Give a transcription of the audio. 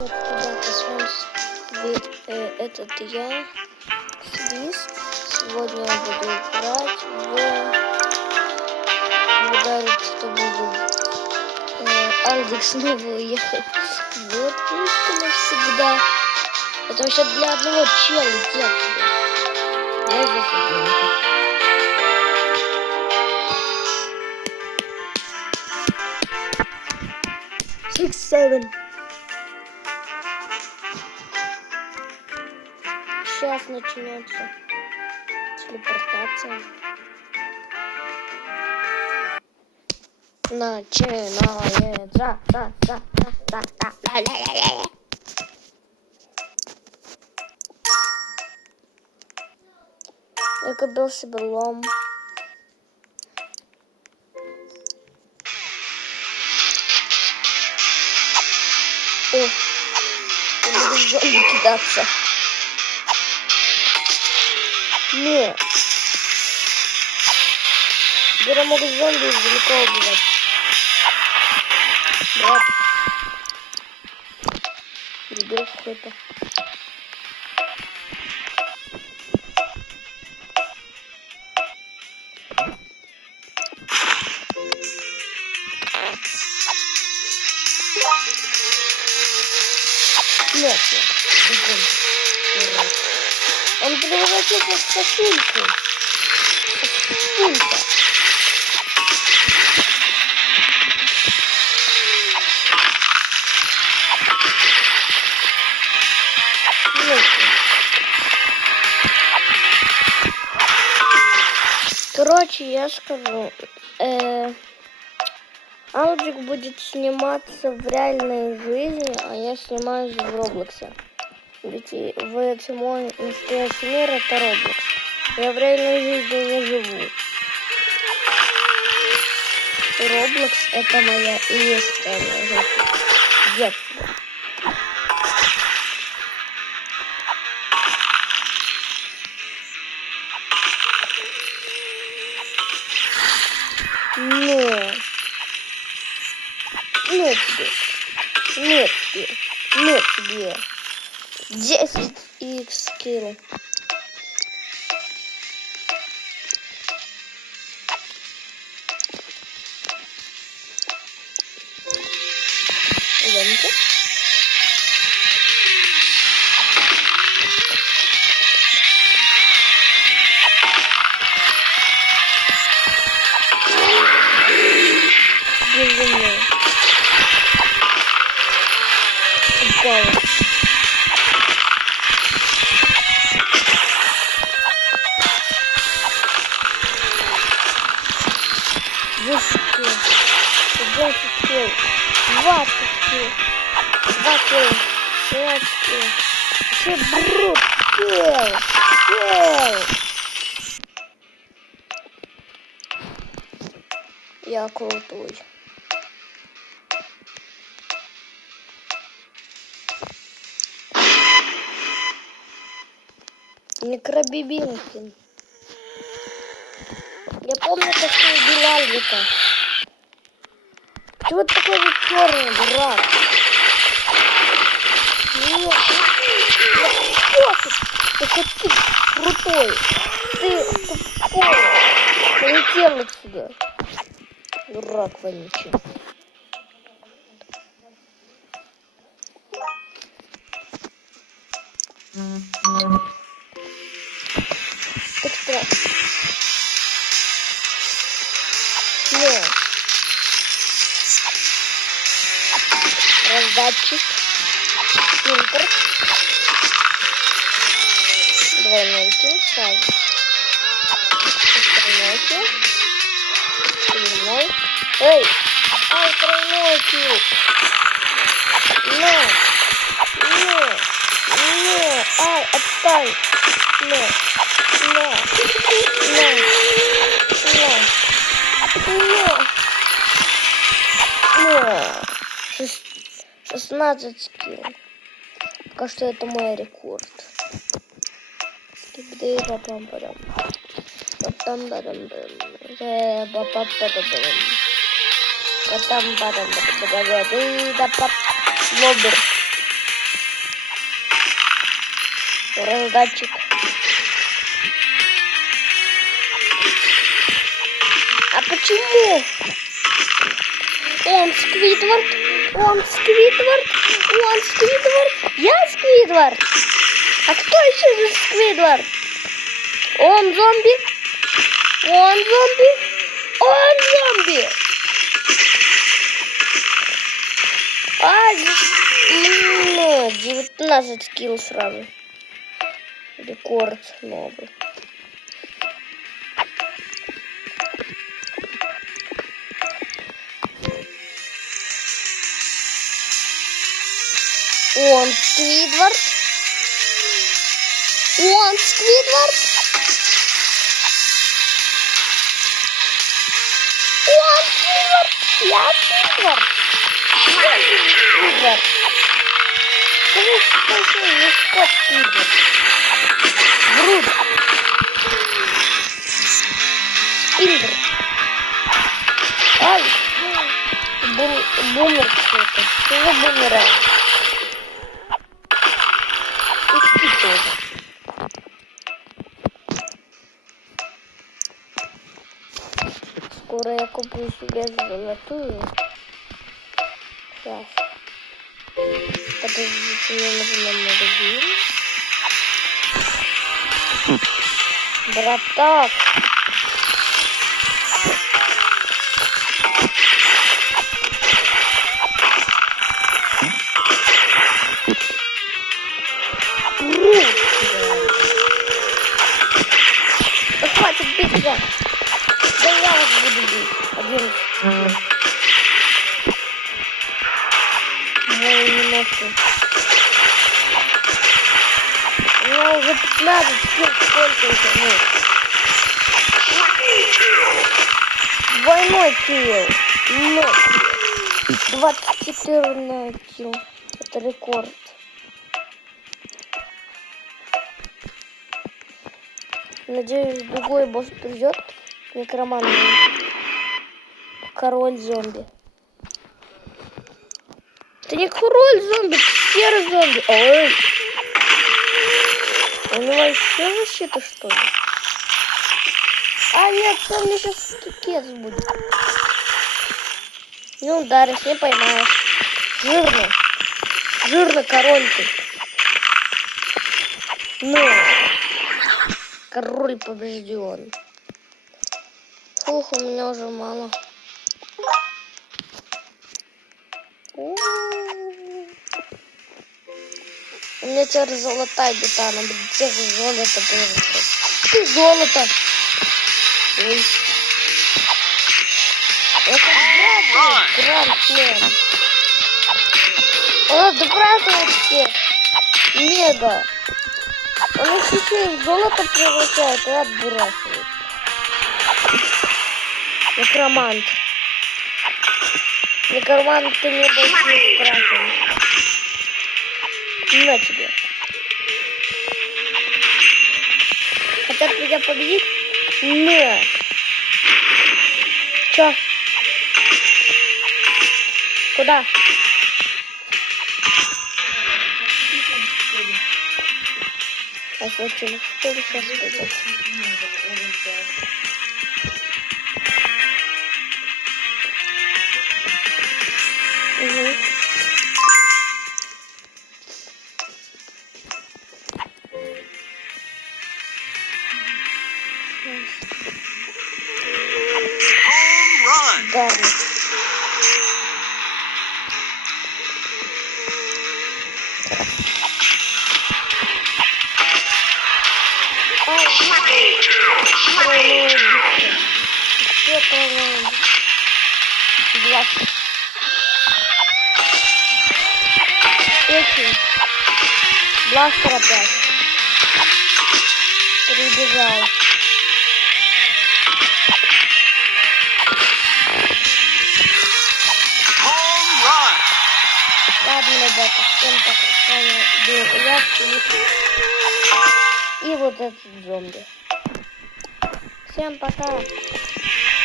Вот, ребята, с вами этот я, Свист. Сегодня я буду играть в ударить, что буду. Альдик снова уехал в отпуск навсегда. Это вообще для одного чела, иди отсюда. Я зафигел. 6-7. Сейчас начнется телепортация. Начинается. Я купил себе лом. О, я буду в зомби кидаться. Нет. Теперь я могу зомби издалека убивать. Брат. Дебил какой-то. Нет, бегом. Он превратился в сосульку. Сосулька. Нет. Короче, я скажу. Алджик будет сниматься в реальной жизни, а я снимаюсь в Роблоксе. Ведь мой настоящий мир — это Роблокс. Я в реальной жизни не живу. Роблокс — это моя единственная жизнь. Детство. Нет тебе. 10 х скилл. Идемте. Безумно. Упала. Вообще брут, чел. Я крутой. Микробибинки. Я помню, как ты убил Альдика. Чего ты такой же черный, дурак? Нет, ты крутой. Ты тупой. Полетел отсюда. Дурак вонючий. Так что? Нет. Раздатчик. Фильтр. Двойной кинцай. Тройной. Тройной. Эй! Ай, тройной кил! Нет! Ай, отстань! Нет! 16 скилл. Пока что это мой рекорд. Лобер. Раздатчик. А почему? Он Сквидвард. Он Сквидвард. Он Сквидвард. Я Сквидвард. А кто еще за Сквидвард? Он зомби. Он зомби. Он зомби. А, 19 килл сразу. Рекорд новый. Он Сквидвард. Он Сквидвард. Он Сквидвард. Я Сквидвард. Я Сквидвард. Скажи, не Скотт Сквидвард. Брут. Спиндер. Ай. Бумер что-то. Что за бумеранг? Скоро я куплю себе золотую. Сейчас. Подождите, мне нужно магазин. Браток. Да хватит бить я. Да я вас буду бить. 11. Мой немножко. У меня уже 15 килл, сколько это будет? Двойной килл. 24 килл. Это рекорд. Надеюсь, другой босс придет. Некроман. Король зомби. Это не король зомби, это серый зомби. Ой. У него еще защита, что ли? А, нет, там мне сейчас кикец будет. Не ударишь, не поймаешь. Жирно. Жирно, король ты. Ну. Король побежден. Фух, у меня уже мало. У меня теперь золотая бита, надо будет всех золото тоже. Ты золото. Ой. Это гранд-плен. Он отбрасывает всех. Мега. Он их еще в золото превращает и отбрасывает. Некромант. Некромант, ты мне больше не страшен. На тебе. Хотят меня победить? Нет. Чё? Куда? А случилось? Что ли сейчас пойдет? Угу. Да. Бластер опять. Прибежал. Ладно, ребята, всем пока. С вами был я, и вот этот зомби. Всем пока.